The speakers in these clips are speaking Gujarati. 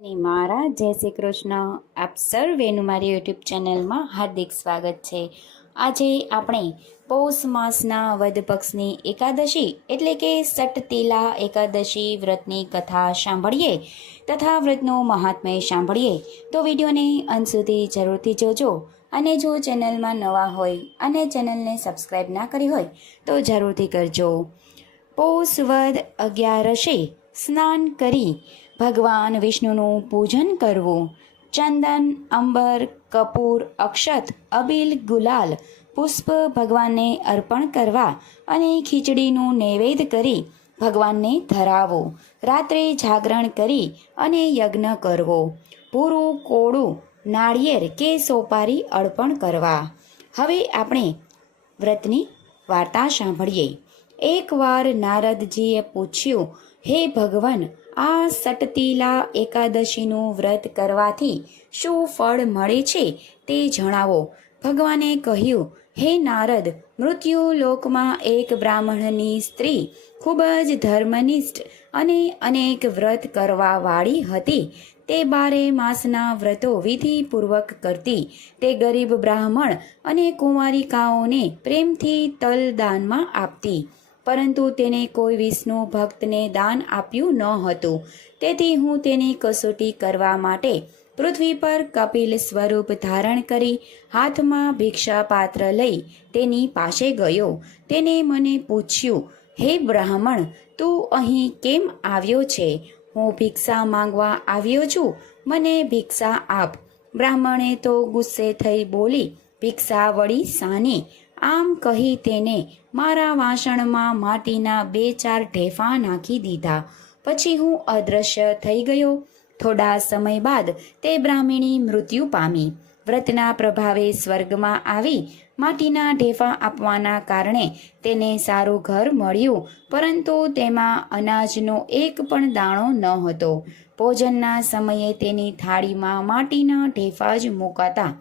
અને મારા જય શ્રી કૃષ્ણ. આપ સર્વેનું મારી યુટ્યુબ ચેનલમાં હાર્દિક સ્વાગત છે. આજે આપણે પૌષ માસના વધ પક્ષની એકાદશી એટલે કે સટતીલા એકાદશી વ્રતની કથા સાંભળીએ તથા વ્રતનું મહાત્મ્ય સાંભળીએ તો વિડીયોને અંત સુધી જરૂરથી જોજો અને જો ચેનલમાં નવા હોય અને ચેનલને સબસ્ક્રાઈબ ના કરી હોય તો જરૂરથી કરજો. પૌષ વદ અગિયારસે સ્નાન કરી ભગવાન વિષ્ણુનું પૂજન કરવું. ચંદન, અંબર, કપૂર, અક્ષત, અબીલ, ગુલાલ, પુષ્પ ભગવાનને અર્પણ કરવા અને ખીચડીનું નૈવેદ્ય કરી ભગવાનને ધરાવો. રાત્રે જાગરણ કરી અને યજ્ઞ કરવો. પૂરું કોળું, નાળિયેર કે સોપારી અર્પણ કરવા. હવે આપણે વ્રતની વાર્તા સાંભળીએ. એકવાર નારદજીએ પૂછ્યું, હે ભગવાન, આ સટતીલા એકાદશીનું વ્રત કરવાથી શું ફળ મળે છે તે જણાવો. ભગવાને કહ્યું, હે નારદ મૃત્યુ લોકમાં એક બ્રાહ્મણની સ્ત્રી ખૂબ જ ધર્મનિષ્ઠ અને અનેક વ્રત કરવાવાળી હતી. તે બારે માસના વ્રતો વિધિપૂર્વક કરતી. તે ગરીબ બ્રાહ્મણ અને કુંવારિકાઓને પ્રેમથી તલદાનમાં આપતી. પરંતુ તેને કોઈ વિષ્ણુ ભક્તને દાન આપ્યું ન હતું. તેથી હું તેની કસોટી કરવા માટે પૃથ્વી પર કપિલ સ્વરૂપ ધારણ કરી હાથમાં ભિક્ષા પાત્ર લઈ તેની પાસે ગયો. તેને મને પૂછ્યું, હે બ્રાહ્મણ, તું અહીં કેમ આવ્યો છે? હું ભિક્ષા માંગવા આવ્યો છું. મને ભિક્ષા આપ. બ્રાહ્મણે તો ગુસ્સે થઈ બોલી, ભિક્ષા વળી સાની આમ કહી તેને મારા વાસણમાં માટીના બે ચાર ઢેફા નાખી દીધા. પછી હું અદૃશ્ય થઈ ગયો. થોડા સમય બાદ તે બ્રાહ્મણી મૃત્યુ પામી. વ્રતના પ્રભાવે સ્વર્ગમાં આવી માટીના ઢેફા આપવાના કારણે તેને સારું ઘર મળ્યું, પરંતુ તેમાં અનાજનો એક પણ દાણો ન હતો. ભોજનના સમયે તેની થાળીમાં માટીના ઢેફા જ મુકાતા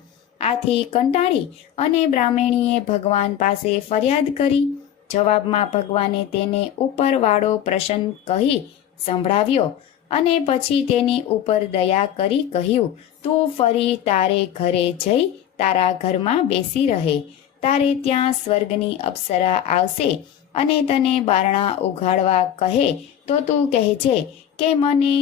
આથી કંટાળી અને બ્રાહ્મણીએ ભગવાન પાસે ફરિયાદ કરી. જવાબમાં ભગવાને તેને ઉપરવાળો પ્રસન્ન કહી સંભળાવ્યો અને પછી તેની ઉપર દયા કરી કહ્યું, તું ફરી તારે ઘરે જઈ, તારા ઘરમાં બેસી રહે. તારે ત્યાં સ્વર્ગની અપ્સરા આવશે અને તને બારણા ઉઘાડવા કહે તો તું કહેજે કે મને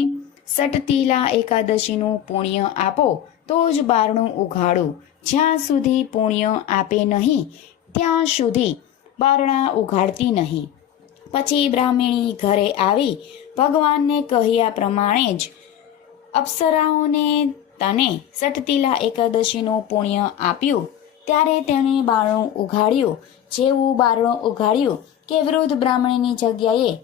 સટતીલા એકાદશીનું પુણ્ય આપો, તો જ બારણું ઉઘાડું. જ્યાં સુધી પુણ્ય આપે નહીં, ત્યાં સુધી બારણા ઉઘાડતી નહીં. પછી બ્રાહ્મણી ઘરે આવી ભગવાનને કહ્યા પ્રમાણે જ અપ્સરાઓને તને સટતીલા એકાદશીનું પુણ્ય આપ્યું. ત્યારે તેણે બારણું ઉઘાડ્યું. જેવું બારણું ઉઘાડ્યું કે વૃદ્ધ બ્રાહ્મણીની જગ્યાએ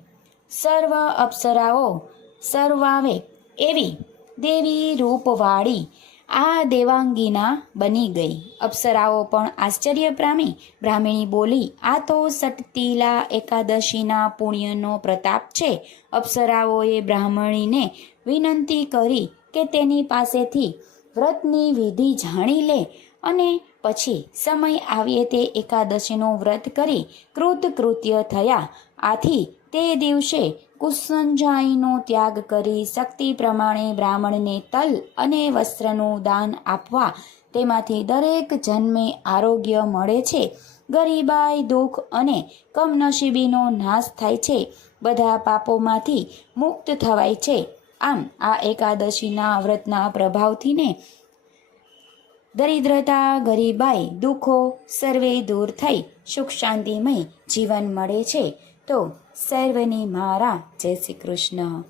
સર્વ અપ્સરાઓ સર્વાવે એવી દેવી રૂપવાળી આ દેવાંગીના બની ગઈ. અપ્સરાઓ પણ આશ્ચર્ય પામી બ્રાહ્મણી બોલી, આ તો સટતીલા એકાદશીના પુણ્યનો પ્રતાપ છે. અપ્સરાઓએ બ્રાહ્મણીને વિનંતી કરી કે તેની પાસેથી વ્રતની વિધિ જાણી લે અને પછી સમય આવીએ તે એકાદશીનું વ્રત કરી કૃતકૃત્ય થયા. આથી તે દિવસે કુસંજાઈનો ત્યાગ કરી શક્તિ પ્રમાણે બ્રાહ્મણને તલ અને વસ્ત્રનું દાન આપવા તેમાંથી દરેક જન્મે આરોગ્ય મળે છે. ગરીબાઈ દુઃખ અને કમનસીબીનો નાશ થાય છે. બધા પાપોમાંથી મુક્ત થવાય છે. આમ આ એકાદશીના વ્રતના પ્રભાવથી ને દરિદ્રતા, ગરીબાઈ દુઃખો સર્વે દૂર થઈ. સુખ શાંતિમય જીવન મળે છે. તો સર્વની મારા. જય શ્રી કૃષ્ણ.